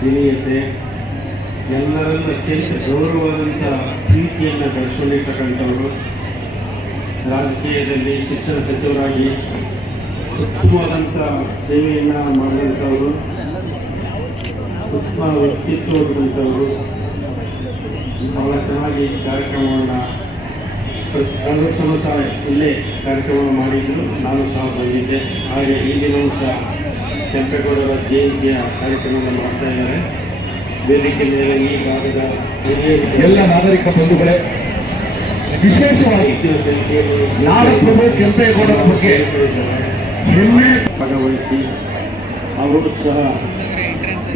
ಹಿರಿಯತೆ, ಎಲ್ಲರನ್ನ ಅತ್ಯಂತ ಗೌರವದಂತ ಪ್ರೀತಿಯನ್ನು ಬೆಳೆಸ್ಕೊಂಡಿರ್ತಕ್ಕಂಥವರು ರಾಜಕೀಯದಲ್ಲಿ ಶಿಕ್ಷಣ ಸಚಿವರಾಗಿ ಉತ್ತಮವಾದಂಥ ಸೇವೆಯನ್ನು ಮಾಡಿದಂಥವರು, ಉತ್ತಮ ವ್ಯಕ್ತಿತ್ವ ಇರುವಂಥವರು ಬಹಳ ಚೆನ್ನಾಗಿ ಕಾರ್ಯಕ್ರಮವನ್ನು ಕಳೆದ ಸಹ ಇಲ್ಲೇ ಕಾರ್ಯಕ್ರಮ ಮಾಡಿದ್ರು. ನಾನು ಸಹ ಬಂದಿದ್ದೆ. ಹಾಗೆ ಈ ದಿನವೂ ಸಹ ಕೆಂಪೇಗೌಡರ ಜಯಂತಿಯ ಕಾರ್ಯಕ್ರಮವನ್ನು ಮಾಡ್ತಾ ಇದ್ದಾರೆ. ವೇದಿಕೆ ಮೇಲೆ ಈ ಭಾಗದ ಎಲ್ಲ ನಾಗರಿಕ ಬಂಧುಗಳೇ ವಿಶೇಷವಾಗಿ ನಾಡಪ್ರಭು ಕೆಂಪೇಗೌಡರ ಬಗ್ಗೆ ಹೆಮ್ಮೆ ಭಾಗವಹಿಸಿ ಅವರು ಸಹ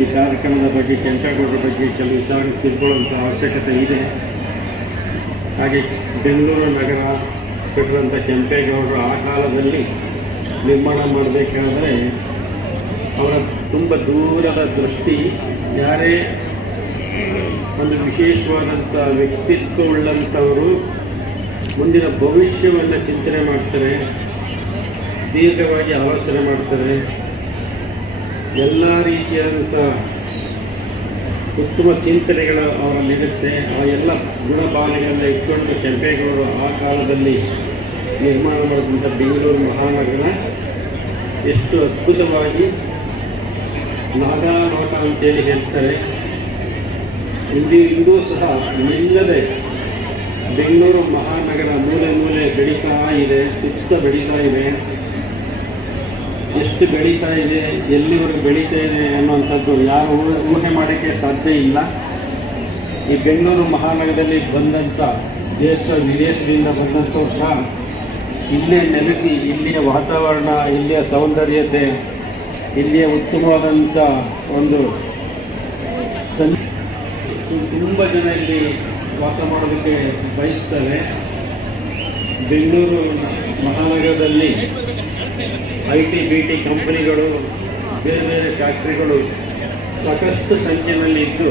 ಈ ಕಾರ್ಯಕ್ರಮದ ಬಗ್ಗೆ ಕೆಂಪೇಗೌಡರ ಬಗ್ಗೆ ಕೆಲವು ವಿಚಾರ ತಿಳ್ಕೊಳ್ಳುವಂಥ ಅವಶ್ಯಕತೆ ಇದೆ. ಹಾಗೆ ಬೆಂಗಳೂರು ನಗರ ಕಟ್ಟಿದಂಥ ಕೆಂಪೇಗೌಡರು ಆ ಕಾಲದಲ್ಲಿ ನಿರ್ಮಾಣ ಮಾಡಬೇಕಾದ್ರೆ ಅವರ ತುಂಬ ದೂರದ ದೃಷ್ಟಿ, ಯಾರೇ ಒಂದು ವಿಶೇಷವಾದಂಥ ವ್ಯಕ್ತಿತ್ವವುಳ್ಳಂಥವರು ಮುಂದಿನ ಭವಿಷ್ಯವನ್ನು ಚಿಂತನೆ ಮಾಡ್ತಾರೆ, ದೀರ್ಘವಾಗಿ ಆಲೋಚನೆ ಮಾಡ್ತಾರೆ. ಎಲ್ಲ ರೀತಿಯಾದಂಥ ಉತ್ತಮ ಚಿಂತನೆಗಳು ಅವರಲ್ಲಿರುತ್ತೆ ಆ ಎಲ್ಲ ಗುಣಭಾವನೆಗಳನ್ನ ಇಟ್ಕೊಂಡು ಕೆಂಪೇಗೌಡರು ಆ ಕಾಲದಲ್ಲಿ ನಿರ್ಮಾಣ ಮಾಡಿದಂಥ ಬೆಂಗಳೂರು ಮಹಾನಗರ ಎಷ್ಟು ಅದ್ಭುತವಾಗಿ ನಾಗಾ ನೋಟ ಅಂತೇಳಿ ಹೇಳ್ತಾರೆ. ಇಂದು ಇಂದೂ ಸಹ ನಿಲ್ಲದೆ ಬೆಂಗಳೂರು ಮಹಾನಗರ ಮೂಲೆ ಮೂಲೆ ಬೆಳೀತಾ ಇದೆ, ಸುತ್ತ ಬೆಳೀತಾ ಇದೆ. ಎಷ್ಟು ಬೆಳೀತಾ ಇದೆ, ಎಲ್ಲಿವರೆಗೂ ಬೆಳೀತಾ ಇದೆ ಅನ್ನುವಂಥದ್ದು ಯಾರು ಊಹೆ- ಮಾಡೋಕ್ಕೆ ಸಾಧ್ಯ ಇಲ್ಲ. ಈ ಬೆಂಗಳೂರು ಮಹಾನಗರದಲ್ಲಿ ಬಂದಂಥ ದೇಶ ವಿದೇಶದಿಂದ ಬಂದಂಥವ್ರು ಸಹ ಇಲ್ಲೇ ನೆಲೆಸಿ, ಇಲ್ಲಿಯ ವಾತಾವರಣ, ಇಲ್ಲಿಯ ಸೌಂದರ್ಯತೆ ಇಲ್ಲಿಯ ಉತ್ತಮವಾದಂಥ ಒಂದು ಸಂ ತುಂಬ ಜನ ಇಲ್ಲಿ ವಾಸ ಮಾಡೋದಕ್ಕೆ ಬಯಸ್ತಾರೆ. ಬೆಂಗಳೂರು ಮಹಾನಗರದಲ್ಲಿ ಐ ಟಿ ಬಿ ಟಿ ಕಂಪನಿಗಳು, ಬೇರೆ ಬೇರೆ ಫ್ಯಾಕ್ಟ್ರಿಗಳು ಸಾಕಷ್ಟು ಸಂಖ್ಯೆಯಲ್ಲಿ ಇದ್ದು,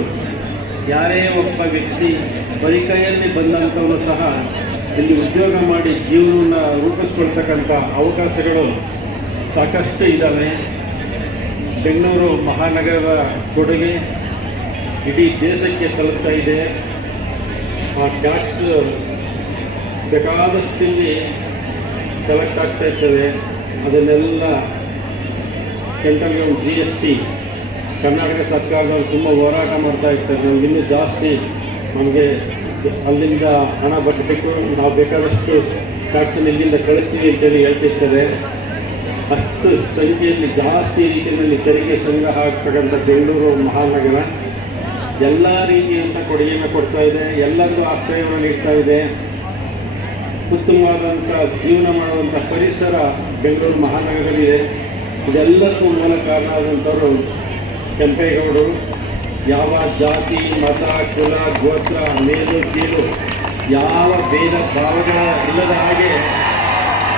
ಯಾರೇ ಒಬ್ಬ ವ್ಯಕ್ತಿ ಬರಿಕೈಯಲ್ಲಿ ಬಂದಂಥವನು ಸಹ ಇಲ್ಲಿ ಉದ್ಯೋಗ ಮಾಡಿ ಜೀವನವನ್ನು ರೂಪಿಸ್ಕೊಳ್ತಕ್ಕಂಥ ಅವಕಾಶಗಳು ಸಾಕಷ್ಟು ಇದ್ದಾವೆ. ಬೆಂಗಳೂರು ಮಹಾನಗರದ ಕೊಡುಗೆ ಇಡೀ ದೇಶಕ್ಕೆ ತಲುಪ್ತಾ ಇದೆ. ಆ ಟ್ಯಾಕ್ಸ್ ಬೇಕಾದಷ್ಟಿಲ್ಲಿ ಕಲೆಕ್ಟ್ ಆಗ್ತಾ ಇರ್ತವೆ. ಅದನ್ನೆಲ್ಲ central government G S T Karnataka ಸರ್ಕಾರದವರು ತುಂಬ ಹೋರಾಟ ಮಾಡ್ತಾ ಇರ್ತಾರೆ. ನಮ್ಗೆ ಇನ್ನೂ ಜಾಸ್ತಿ ನಮಗೆ ಅಲ್ಲಿಂದ ಹಣ ಬರಬೇಕು ನಾವು ಬೇಕಾದಷ್ಟು ಟ್ಯಾಕ್ಸನ್ನು ಇಲ್ಲಿಂದ ಕಳಿಸ್ತೀವಿ ಅಂತೇಳಿ ಹೇಳ್ತಿರ್ತಾರೆ. ಅಷ್ಟು ಸಂಖ್ಯೆಯಲ್ಲಿ ಜಾಸ್ತಿ ರೀತಿಯಲ್ಲಿ ತೆರಿಗೆ ಸಂಗ್ರಹ ಆಗ್ತಕ್ಕಂಥ ಬೆಂಗಳೂರು ಮಹಾನಗರ. ಎಲ್ಲ ರೀತಿಯಂಥ ಕೊಡುಗೆಯನ್ನು ಕೊಡ್ತಾ ಇದೆ. ಎಲ್ಲರಿಗೂ ಆಶ್ರಯವನ್ನು ನೀಡ್ತಾ ಇದೆ. ಉತ್ತಮವಾದಂಥ ಜೀವನ ಮಾಡುವಂಥ ಪರಿಸರ ಬೆಂಗಳೂರು ಮಹಾನಗರದಲ್ಲಿದೆ ಇದೆಲ್ಲಕ್ಕೂ ಮೂಲ ಕಾರಣ ಆದಂಥವರು ಕೆಂಪೇಗೌಡರು. ಯಾವ ಜಾತಿ, ಮತ, ಕುಲ, ಗೋತ್ರ, ಮೇಲು, ಕೀಳು, ಯಾವ ಭೇದ ಭಾವಗಳ ಇಲ್ಲದ ಹಾಗೆ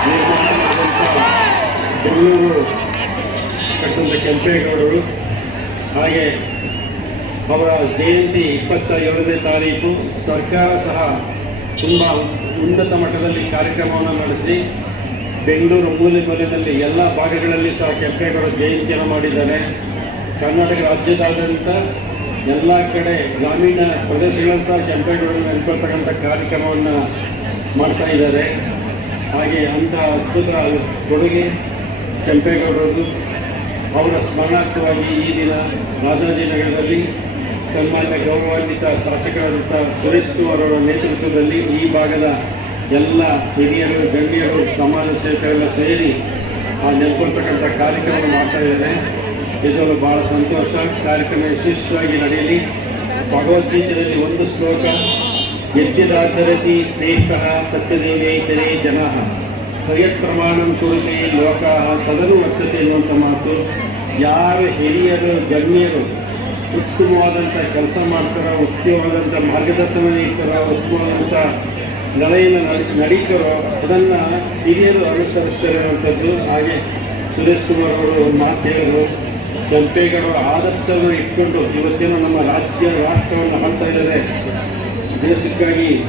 ನಿರ್ಮಾಣ ಮಾಡಿದಂಥ ಬೆಂಗಳೂರು ಕಟ್ಟುವಂಥ ಕೆಂಪೇಗೌಡರು. ಹಾಗೆ ಅವರ ಜಯಂತಿ ಇಪ್ಪತ್ತ ಏಳನೇ ತಾರೀಕು ಸರ್ಕಾರ ಸಹ ತುಂಬ ಉನ್ನತ ಮಟ್ಟದಲ್ಲಿ ಕಾರ್ಯಕ್ರಮವನ್ನು ನಡೆಸಿ ಬೆಂಗಳೂರು ಮೂಲೆ ಮೂಲೆಯಲ್ಲಿ ಎಲ್ಲ ಭಾಗಗಳಲ್ಲಿ ಸಹ ಕೆಂಪೇಗೌಡ ಜಯಂತಿಯನ್ನು ಮಾಡಿದ್ದಾರೆ. ಕರ್ನಾಟಕ ರಾಜ್ಯದಾದ್ಯಂತ ಎಲ್ಲ ಕಡೆ ಗ್ರಾಮೀಣ ಪ್ರದೇಶಗಳಲ್ಲಿ ಸಹ ಕೆಂಪೇಗೌಡರು ನೆನ್ಕೊಳ್ತಕ್ಕಂಥ ಕಾರ್ಯಕ್ರಮವನ್ನು ಮಾಡ್ತಾ ಇದ್ದಾರೆ. ಹಾಗೆ ಅಂಥ ಅದ್ಭುತ ಕೊಡುಗೆ ಕೆಂಪೇಗೌಡರದು ಅವರ ಸ್ಮರಣಾರ್ಥವಾಗಿ ಈ ದಿನ ರಾಜಾಜಿನಗರದಲ್ಲಿ ಸನ್ಮಾನ್ಯ ಗೌರವಾನ್ವಿತ ಶಾಸಕರಾದಂಥ ಸುರೇಶ್ ಕುಮಾರ್ ನೇತೃತ್ವದಲ್ಲಿ ಈ ಭಾಗದ ಎಲ್ಲ ಹಿರಿಯರು, ಗಣ್ಯರು, ಸಮಾಜ ಸೇವಕರೆಲ್ಲ ಸೇರಿ ಆ ನೆಲ್ಕೊಳ್ತಕ್ಕಂಥ ಕಾರ್ಯಕ್ರಮ ಮಾಡ್ತಾ ಇದ್ದಾರೆ. ಇದು ಬಹಳ ಸಂತೋಷ. ಕಾರ್ಯಕ್ರಮ ಯಶಸ್ವಿಯಾಗಿ ನಡೆಯಲಿ. ಭಗವದ್ಗೀತೆಯಲ್ಲಿ ಒಂದು ಶ್ಲೋಕ ಯದ್ಯದಾಚರತಿ ಶ್ರೇಷ್ಠ ಇತರೇ ಜನ ಸಯತ್ ಪ್ರಮಾಣ ಕುರುತೆ ಲೋಕ ತದನು ವರ್ತತೆ ಅನ್ನುವಂಥ ಮಾತು. ಯಾರು ಹಿರಿಯರು, ಗಣ್ಯರು ಉತ್ತಮವಾದಂಥ ಕೆಲಸ ಮಾಡ್ತಾರ ಉತ್ತಮವಾದಂಥ ಮಾರ್ಗದರ್ಶನ ನೀಡ್ತಾರೋ ಉತ್ತಮವಾದಂಥ ನಡೆಯನ್ನು ನಡೆ- ನಡೀತಾರೋ, ಅದನ್ನು ಹಿರಿಯರು ಅನುಸರಿಸ್ತಾರೆ ಅನ್ನುವಂಥದ್ದು. ಹಾಗೆ ಸುರೇಶ್ ಕುಮಾರ್ ಅವರು ಒಂದು ಮಾತು ಹೇಳಿದ್ರು. ಆದರ್ಶವನ್ನು ಇಟ್ಕೊಂಡು ಇವತ್ತೇನು ನಮ್ಮ ರಾಜ್ಯ, ರಾಷ್ಟ್ರವನ್ನು ಹಾಡ್ತಾ ಇದ್ದಾರೆ. ದೇಶಕ್ಕಾಗಿ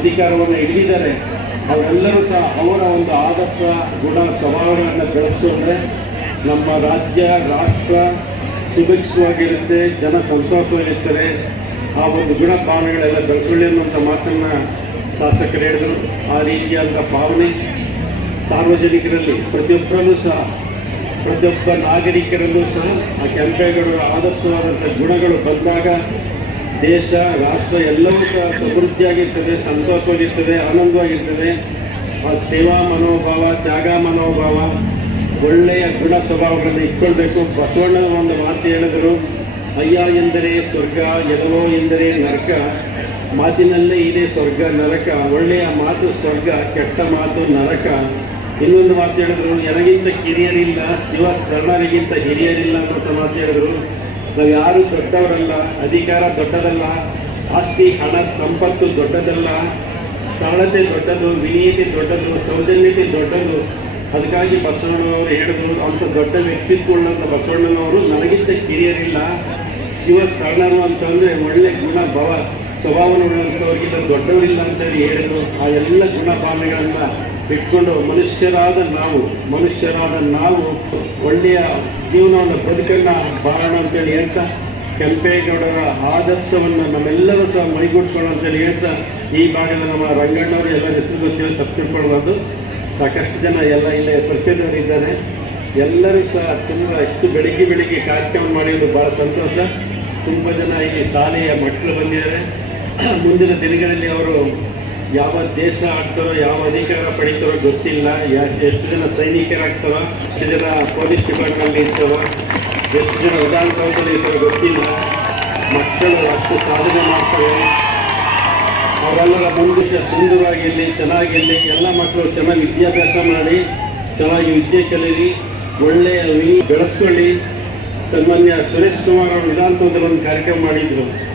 ಅಧಿಕಾರವನ್ನು ಹಿಡಿದಿದ್ದಾರೆ. ಅವರೆಲ್ಲರೂ ಸಹ ಅವರ ಒಂದು ಆದರ್ಶ, ಗುಣ, ಸ್ವಭಾವಗಳನ್ನು ಬೆಳೆಸ್ಕೊಂಡ್ರೆ ನಮ್ಮ ರಾಜ್ಯ, ರಾಷ್ಟ್ರ ಸುಭಿಕ್ಷವಾಗಿರುತ್ತೆ, ಜನ ಸಂತೋಷವಾಗಿರ್ತಾರೆ. ಆ ಒಂದು ಗುಣ ಭಾವನೆಗಳೆಲ್ಲ ಬೆಳೆಸೊಳ್ಳಿ ಅನ್ನುವಂಥ ಮಾತನ್ನು ಶಾಸಕರು ಹೇಳಿದರು. ಆ ರೀತಿಯಾದ ಭಾವನೆ ಸಾರ್ವಜನಿಕರಲ್ಲಿ ಪ್ರತಿಯೊಬ್ಬರಲ್ಲೂ ಸಹ, ಪ್ರತಿಯೊಬ್ಬ ನಾಗರಿಕರಲ್ಲೂ ಸಹ ಆ ಕೆಂಪೇಗೌಡರ ಆದರ್ಶವಾದಂಥ ಗುಣಗಳು ಬಂದಾಗ ದೇಶ, ರಾಷ್ಟ್ರ ಎಲ್ಲವೂ ಸಹ ಸಮೃದ್ಧಿಯಾಗಿರ್ತದೆ, ಸಂತೋಷವಾಗಿರ್ತದೆ, ಆನಂದವಾಗಿರ್ತದೆ. ಆ ಸೇವಾ ಮನೋಭಾವ, ತ್ಯಾಗ ಮನೋಭಾವ, ಒಳ್ಳೆಯ ಗುಣ ಸ್ವಭಾವಗಳನ್ನು ಇಟ್ಕೊಳ್ಬೇಕು. ಬಸವಣ್ಣನ ಒಂದು ಮಾತು ಹೇಳಿದರು, ಅಯ್ಯ ಎಂದರೆ ಸ್ವರ್ಗ ಎಲ್ಲವೋ ಎಂದರೆ ನರಕ. ಮಾತಿನಲ್ಲೇ ಇದೆ ಸ್ವರ್ಗ, ನರಕ. ಒಳ್ಳೆಯ ಮಾತು ಸ್ವರ್ಗ, ಕೆಟ್ಟ ಮಾತು ನರಕ. ಇನ್ನೊಂದು ಮಾತು ಹೇಳಿದ್ರು ನನಗಿಂತ ಕಿರಿಯರಿಲ್ಲ ಶಿವ ಶರಣರಿಗಿಂತ ಹಿರಿಯರಿಲ್ಲ ಅಂತ ಮಾತು ಹೇಳಿದ್ರು. ನಾವು ಯಾರು ದೊಡ್ಡವರಲ್ಲ, ಅಧಿಕಾರ ದೊಡ್ಡದಲ್ಲ, ಆಸ್ತಿ, ಹಣ, ಸಂಪತ್ತು ದೊಡ್ಡದಲ್ಲ, ಸರಳತೆ ದೊಡ್ಡದು ವಿನೀಯತೆ ದೊಡ್ಡದು, ಸೌಜನ್ಯತೆ ದೊಡ್ಡದು. ಅದಕ್ಕಾಗಿ ಬಸವಣ್ಣನವರು ಹೇಳಿದ್ರು, ಅಂಥ ದೊಡ್ಡ ವ್ಯಕ್ತಿತ್ವಗಳಂತ ಬಸವಣ್ಣನವರು ನನಗಿಂತ ಕಿರಿಯರಿಲ್ಲ. ಶಿವ ಶರಣರು ಅಂತಂದರೆ ಒಳ್ಳೆ ಗುಣ ಭವ. ಸ್ವಭಾವನುಳ್ಳಂಥವ್ರಿಗಿಂತ ದೊಡ್ಡವರಿಲ್ಲ ಅಂತೇಳಿ ಹೇಳಿದ್ರು. ಆ ಎಲ್ಲ ಗುಣ ಭಾವನೆಗಳನ್ನ ಇಟ್ಕೊಂಡು ಮನುಷ್ಯರಾದ ನಾವು ಮನುಷ್ಯರಾದ ನಾವು ಒಳ್ಳೆಯ ಜೀವನವನ್ನು ಬದುಕನ್ನ ಬಾಳೋಣ ಅಂತೇಳಿ ಹೇಳ್ತಾ, ಕೆಂಪೇಗೌಡರ ಆದರ್ಶವನ್ನು ನಮ್ಮೆಲ್ಲರೂ ಸಹ ಮೈಗೂಡಿಸೋಣ ಅಂತೇಳಿ ಹೇಳ್ತಾ, ಈ ಭಾಗದ ನಮ್ಮ ರಂಗಣ್ಣವರು ಎಲ್ಲ ಹೆಸರು ಗೊತ್ತಿರೋ ತಪ್ಪು ಸಾಕಷ್ಟು ಜನ ಎಲ್ಲ ಇಲ್ಲೇ ಪರಿಚಯದವರಿದ್ದಾರೆ ಎಲ್ಲರೂ ಸಹ ತುಂಬ ಇಷ್ಟು ಬೆಳಿಗ್ಗೆ ಬೆಳಿಗ್ಗೆ ಕಾರ್ಯಕ್ರಮ ಮಾಡಿರೋದು ಭಾಳ ಸಂತೋಷ. ತುಂಬ ಜನ ಈ ಶಾಲೆಯ ಮಕ್ಕಳು ಬಂದಿದ್ದಾರೆ. ಮುಂದಿನ ದಿನಗಳಲ್ಲಿ ಅವರು ಯಾವ ದೇಶ ಆಗ್ತಾರೋ, ಯಾವ ಅಧಿಕಾರ ಪಡಿತಾರೋ ಗೊತ್ತಿಲ್ಲ. ಯಾ ಎಷ್ಟು ಜನ ಸೈನಿಕರಾಗ್ತಾರೋ, ಎಷ್ಟು ಜನ ಪೊಲೀಸ್ ಡಿಪಾರ್ಟ್ಮೆಂಟ್ ಇರ್ತಾರೋ, ಎಷ್ಟು ಜನ ವಿಧಾನಸೌಧದಲ್ಲಿ ಇರ್ತಾರೋ ಗೊತ್ತಿಲ್ಲ. ಮಕ್ಕಳು ಅಷ್ಟು ಸಾಧನೆ ಮಾಡ್ತಾರೆ. ಅವರೆಲ್ಲರ ಮುಂದೆ ಸುಂದರವಾಗಿರಲಿ, ಚೆನ್ನಾಗಿರಲಿ, ಎಲ್ಲ ಮಕ್ಕಳು ಚೆನ್ನಾಗಿ ವಿದ್ಯಾಭ್ಯಾಸ ಮಾಡಿ, ಚೆನ್ನಾಗಿ ವಿದ್ಯೆ ಕಲೀರಿ, ಒಳ್ಳೆಯ ಬೆಳೆಸ್ಕೊಳ್ಳಿ. ಸನ್ಮಾನ್ಯ ಸುರೇಶ್ ಕುಮಾರ್ ಅವರು ವಿಧಾನಸೌಧದಲ್ಲಿ ಒಂದು ಕಾರ್ಯಕ್ರಮ ಮಾಡಿದ್ರು.